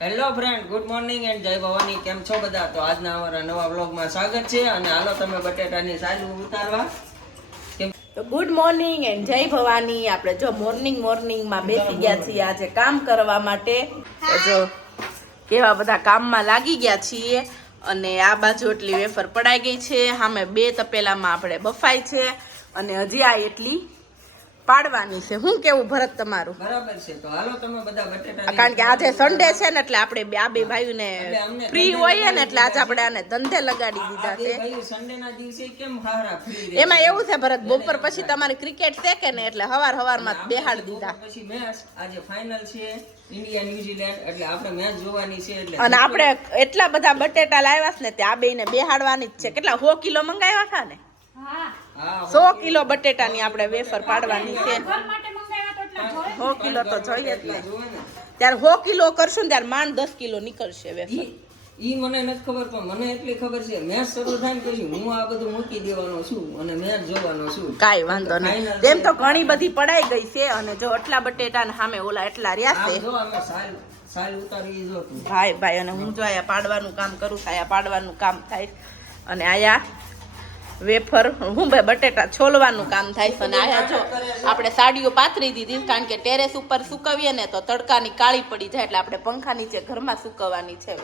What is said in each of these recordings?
Hello friend good morning and જય ભવાની કેમ છો બધા? તો આજના અમારા નવા વ્લોગમાં સ્વાગત છે અને હાલો તમે બટેટાની સાજુ ઉતારવા. તો ગુડ મોર્નિંગ એન્ડ જય ભવાની આપણે જો મોર્નિંગ મોર્નિંગમાં બેસી ગયા છીએ આજે કામ કરવા માટે. જો કેવા બધા કામમાં લાગી ગયા છીએ અને આ બાજુ એટલી વેફર પડાઈ ગઈ છે. સામે બે તપેલામાં આપણે બફાઈ છે અને હજી આ એટલી પાડવાની છે. હું કેવું ભરત તમારું? બરાબર છે. તો હાલો તમે બધા બટેટા કારણ કે આજે સન્ડે છે ને એટલે આપણે બે આ બે ભાઈઓને ફ્રી હોય હોઈએ ને એટલે આજે આપણે આને ધંધે લગાડી દીધા છે. સન્ડેના દિવસે કેમ હારા ફ્રી રહે એમાં એવું છે ભરત બપોર પછી તમારે ક્રિકેટ છે કે ને એટલે હવાર હવારમાં જ બેહાડી દીધા. પછી મેચ આજે ફાઇનલ છે ઇન્ડિયા ન્યુઝીલેન્ડ એટલે આપણે મેચ જોવાની છે એટલે અને આપણે એટલા બધા બટેટા લાવ્યા છે ને તે આ બેને બેહાડવાની જ છે. કેટલા 100 કિલો મંગાવ્યા હતા ને? હા. સો કિલો બટેટાની આપણે વેફર પાડવાની છે. સો કિલો તો જોઈએ જ ને. ત્યારે સો કિલો કરશું ને ત્યારે માંડ દસ કિલો નીકળશે વેફર. ઈ મને નથી ખબર પણ મને એટલી ખબર છે. મેં શરૂ થાય પછી હું આ બધું મૂકી દેવાનો છું અને મેં જોવાનો છું. કાંઈ વાંધો નહીં. તેમ તો ઘણી બધી પડાઈ ગઈ છે અને જો એટલા બટેટા ને સામે ઓલા એટલા રહ્યા છે. જો અમે સારું સારું ઉતારી જો ભાઈ ભાઈ અને હું જો આયા પાડવાનું કામ કરું થાય આયા પાડવાનું કામ થાય. અને આયા વેફર હું ભાઈ બટેટા છોલવાનું કામ થાય છે અને આયા જો આપણે સાડીઓ પાથરી દીધી કારણ કે ટેરેસ ઉપર સુકવીએ ને તો તડકાની કાળી પડી જાય એટલે આપણે પંખા નીચે ઘરમાં સુકવવાની છે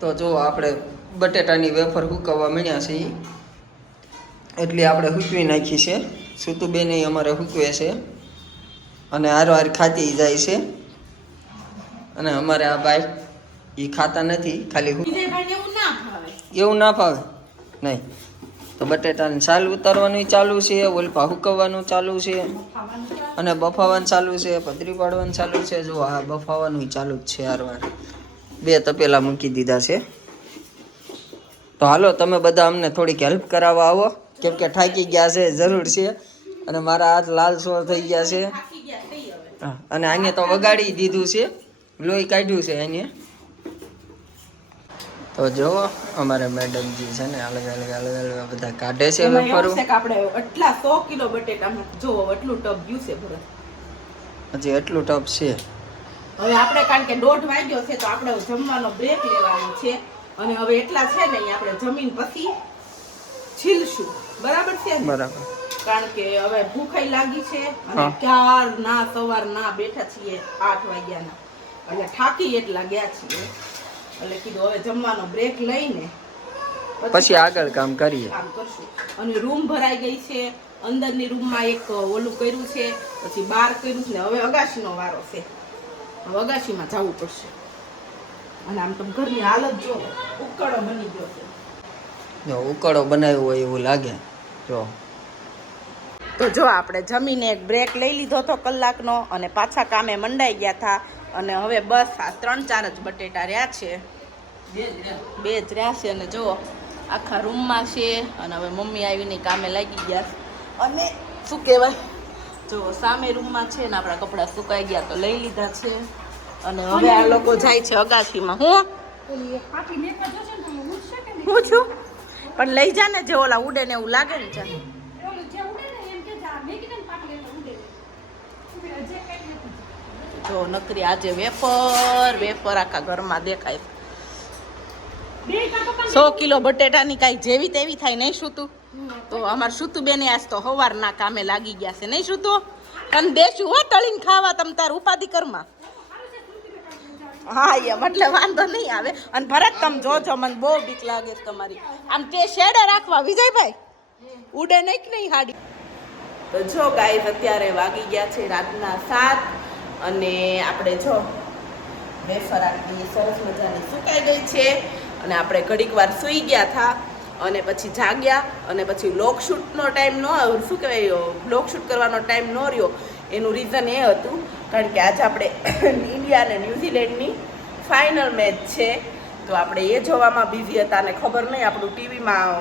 તો જો આપણે બટેટાની વેફર હુકવવા મળ્યા છે, એટલે આપણે સૂકવી નાખી છે. સુતુબેન અમારે સૂકવે છે અને હારો હાર ખાતી જાય છે. અને અમારે આ ભાઈ એ ખાતા નથી ખાલી એવું ના ભાવે. ફાવે નહીં. તો બટેટાને સાલ ઉતારવાનું ચાલુ છે ઓલપા હુકવવાનું ચાલુ છે અને બફાવાનું ચાલુ છે પતરી પાડવાનું ચાલુ છે. જો આ બફાવાનું ચાલુ જ છે હારવાર બે તપેલા મૂકી દીધા છે. તો હાલો તમે બધા અમને થોડીક હેલ્પ કરાવવા આવો. કેમ કે થાકી ગયા છે જરૂર છે. અને મારા હાથ લાલ સોર થઈ ગયા છે. અને આને તો વગાડી દીધું છે. લોહી કાઢ્યું છે એને તો જો અમારે મેડમજી છે ને અલગ અલગ અલગ અલગ બધા કાઢે છે આપણે એટલા સો કિલો બટેટામાં જો એટલું ટબ ગયું છે ભરત. હજી એટલું ટબ છે. હવે આપણે કારણ કે દોઢ વાગ્યો છે તો આપણે જમવાનો બ્રેક લેવાનો છે. અને હવે એટલા છે ને આપણે જમીન પછી છીલશું. બરાબર છે ને? બરાબર. કારણ કે હવે ભૂખાઈ લાગી છે અને. ક્યાર ના સવાર ના બેઠા છીએ આઠ વાગ્યાના. એટલે થાકી એટલા ગયા છીએ. એટલે કીધું હવે જમવાનો બ્રેક લઈને પછી આગળ કામ કરીએ. કામ કરશું. અને રૂમ ભરાઈ ગઈ છે. અંદરની રૂમમાં એક ઓલું કર્યું છે પછી બહાર કર્યું છે. ને હવે અગાશીનો વારો છે. હવે અગાશીમાં જવું પડશે. અને આમ તો ઘરની હાલત જો ઉકળો બની ગયો છે. જો ઉકળો બનાવ્યો હોય એવું લાગે. જો. તો જો આપણે જમીને એક બ્રેક લઈ લીધો હતો કલાકનો અને પાછા કામે મંડાઈ ગયા હતા. અને હવે બસ આ ત્રણ ચાર જ બટેટા રહ્યા છે. બે જ રહ્યા છે અને જો આખા રૂમમાં છે અને હવે મમ્મી આવીને કામે લાગી ગયા. અને શું કહેવાય? જો સામે રૂમમાં છે ને આપણા કપડાં સુકાઈ ગયા તો લઈ લીધા છે. અને હવે આ લોકો જાય છે અગાશીમાં હું? હું છું પણ લઈ જા ને જે ઓલા ઉડે ને એવું લાગે ને જા જો નકરી આજે વેફર વેફર આખા ઘરમાં દેખાય. સો કિલો બટેટાની કાંઈ જેવી તેવી થાય નહીં શુતું તો અમાર શુતુ બેને આજ તો હવારના કામે લાગી ગયા છે. નહીં શુતુ અને દેશું હો તળીને ખાવા તમ તાર ઉપાધિ કરમાં. હા એમ એટલે વાંધો નહીં આવે. અને ભરત, તમે જોજો, મને બહુ બીક લાગે છે તમારી. આમ તે શેડે રાખવા, વિજયભાઈ? ઉડે નહીં કે નહીં હાડી? જો ગાઈસ અત્યારે વાગી ગયા છે રાતના સાત. અને આપણે જો વેફર આટલી સરસ મજાની સુકાઈ ગઈ છે અને આપણે ઘડીક વાર સૂઈ ગયા હતા અને પછી જાગ્યા અને પછી લોક ટાઈમ ન શું કહેવાય લોક શૂટ કરવાનો ટાઈમ ન રહ્યો. એનું રીઝન એ હતું, કારણ કે આજે આપણે ઇન્ડિયા અને ન્યૂઝીલેન્ડની ફાઇનલ મેચ છે. તો આપણે એ જોવામાં બિઝી હતા અને ખબર નહીં, આપણું ટીવીમાં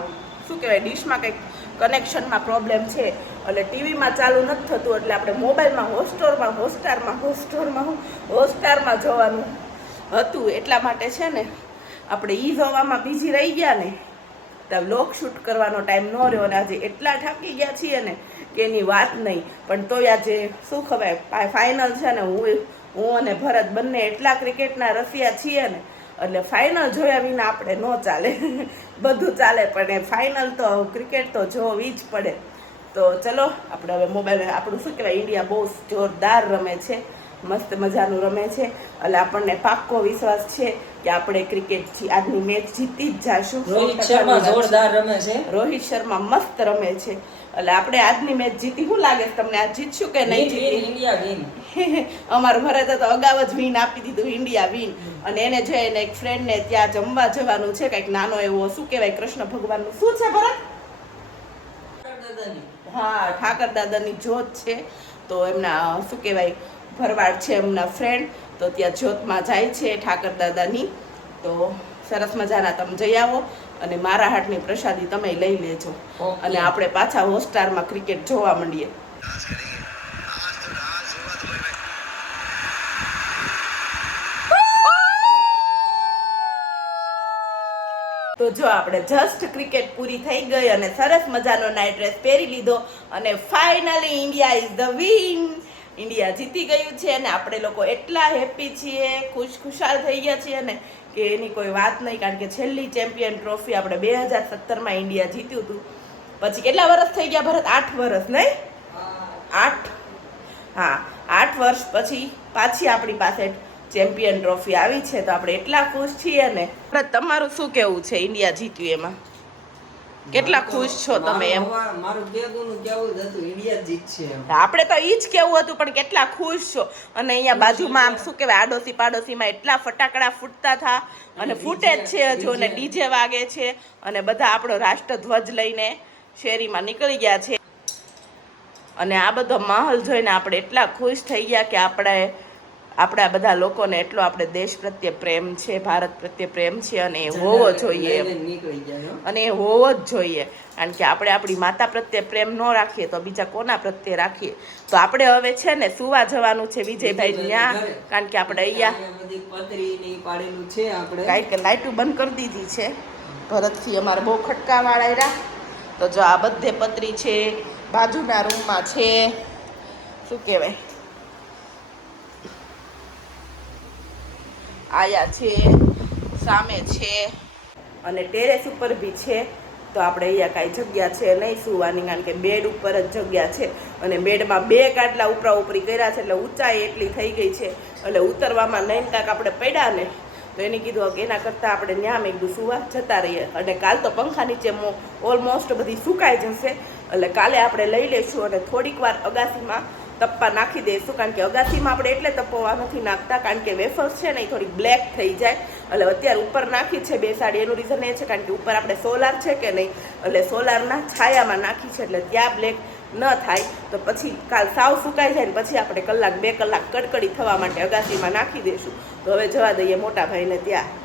શું કહેવાય ડિશમાં કંઈક કનેક્શનમાં પ્રોબ્લેમ છે. એટલે ટીવીમાં ચાલુ નથી થતું એટલે આપણે મોબાઈલમાં હોસ્ટોરમાં હોસ્ટારમાં હોસ્ટોરમાં હોસ્ટારમાં જવાનું હતું એટલા માટે છે ને આપણે એ જોવામાં બીજી રહી ગયા ને, તો લોક શૂટ કરવાનો ટાઈમ ન રહ્યો અને આજે એટલા થાકી ગયા છીએ ને કે એની વાત નહીં. પણ તોય આજે શું ખવાય ફાઇનલ છે ને હું હું અને ભરત બંને એટલા ક્રિકેટના રસિયા છીએ ને, એટલે ફાઇનલ જોયા વિના આપણે ન ચાલે. બધું ચાલે, પણ એ ફાઇનલ તો ક્રિકેટ તો જોવી જ પડે. તો ચલો આપણે હવે મોબાઈલ આપણું શું કહેવાય ઇન્ડિયા બહુ જોરદાર રમે છે મસ્ત મજાનું રમે છે એટલે આપણને પાક્કો વિશ્વાસ છે કે આપણે ક્રિકેટ આજની મેચ જીતી જ જાશું. રોહિત શર્મા જોરદાર રમે છે. રોહિત શર્મા મસ્ત રમે છે. એટલે આપણે આજની મેચ જીતી શું લાગે છે તમને આ જીતશું કે નહીં જીતી? ઇન્ડિયા વિન અમારું ઘરે તો અગાઉ જ વિન આપી દીધું ઇન્ડિયા વિન અને એને જઈને એને એક ફ્રેન્ડને ત્યાં જમવા જવાનું છે કંઈક નાનો એવો શું કહેવાય કૃષ્ણ ભગવાનનું. શું છે ભરત? હા ઠાકર દાદાની જોત છે. તો એમના શું કહેવાય ભરવાડ છે એમના ફ્રેન્ડ તો ત્યાં જોતમાં જાય છે ઠાકર દાદાની. તો સરસ મજાના તમે જઈ આવો અને મારા હાટની પ્રસાદી તમે લઈ લેજો. અને આપણે પાછા હોટસ્ટારમાં ક્રિકેટ જોવા માંડીએ. તો જો આપણે જસ્ટ ક્રિકેટ પૂરી થઈ ગઈ અને સરસ મજાનો નાઇટ ડ્રેસ પહેરી લીધો અને finally India is the win India જીતી ગયું છે અને આપણે લોકો એટલા હેપી છીએ ખુશ ખુશાલ થઈ ગયા છીએ ને કે એની કોઈ વાત નહીં કારણ કે છેલ્લી ચેમ્પિયન ટ્રોફી આપણે બે હજાર સત્તરમાં ઇન્ડિયા જીત્યું હતું. પછી કેટલા વર્ષ થઈ ગયા ભરત? આઠ વર્ષ નહીં? આઠ. હા આઠ વર્ષ પછી પાછી આપણી પાસે ચેમ્પિયન ટ્રોફી આવી છે તો આપણે એટલા ખુશ છીએ ને. તમારું શું કેવું છે ઇન્ડિયા જીત્યું એમાં? કેટલા ખુશ છો તમે એમ? મારું- મારું કેવું હતું ઇન્ડિયા જીતશે આપણે તો ઈ જ કેવું હતું પણ કેટલા ખુશ છો. અને અહીંયા બાજુમાં આમ શું કહેવાય આડોશી પાડોશીમાં એટલા ફટાકડા ફૂટતા થા અને ફૂટે જ છે હજુ અને ડીજે વાગે છે. અને બધા આપણો રાષ્ટ્રધ્વજ લઈને શેરીમાં નીકળી ગયા છે. અને આ બધો માહોલ જોઈને આપણે એટલા ખુશ થઈ ગયા કે આપણે આપણા બધા લોકોને એટલો આપણે દેશ પ્રત્યે પ્રેમ છે ભારત પ્રત્યે પ્રેમ છે અને એ હોવો જોઈએ. અને એ હોવો જ જોઈએ. કારણ કે આપણે આપણી માતા પ્રત્યે પ્રેમ ન રાખીએ તો બીજા કોના પ્રત્યે રાખીએ? તો આપણે હવે છે ને સુવા જવાનું છે વિજયભાઈ ત્યાં કારણ કે આપણે અહીંયા કાંઈક લાઇટો બંધ કરી દીધી છે. ભરતથી અમારે બહુ ખટકા આવ્યા તો જો આ બધે પતરી છે બાજુના રૂમમાં છે. શું કહેવાય? આયા છે, સામે છે. અને ટેરેસ ઉપર બી છે, તો આપણે અહીંયા કાંઈ જગ્યા છે નહીં સુવાની, કારણ કે બેડ ઉપર જ જગ્યા છે. અને બેડમાં બે કાટલા ઉપરા ઉપરી કર્યા છે, એટલે ઊંચાઈ એટલી થઈ ગઈ છે. એટલે ઉતરવામાં નહીં કાંક આપણે પડ્યા ને, તો એને કીધું કે એના કરતાં આપણે ન્યામ એકદું સુવા જતા રહીએ. અને કાલ તો પંખા નીચે ઓલમોસ્ટ બધી સુકાઈ જશે. એટલે કાલે આપણે લઈ લઈશું અને થોડીક વાર અગાસીમાં તપ્પા નાખી દઈશું કારણ કે અગાસીમાં આપણે એટલે તપવા નથી નાખતા, કારણ કે વેફર્સ છે ને એ થોડી બ્લેક થઈ જાય. એટલે અત્યારે ઉપર નાખી છે બે સાડી, એનું રીઝન એ છે કારણ કે ઉપર આપણે સોલાર છે કે નહીં? એટલે સોલારના છાયામાં નાખી છે એટલે ત્યાં બ્લેક ન થાય. તો પછી કાલ સાવ સુકાઈ જાય ને પછી આપણે કલાક બે કલાક કડકડી થવા માટે અગાસીમાં નાખી દઈશું તો હવે જવા દઈએ મોટા ભાઈને ત્યાં.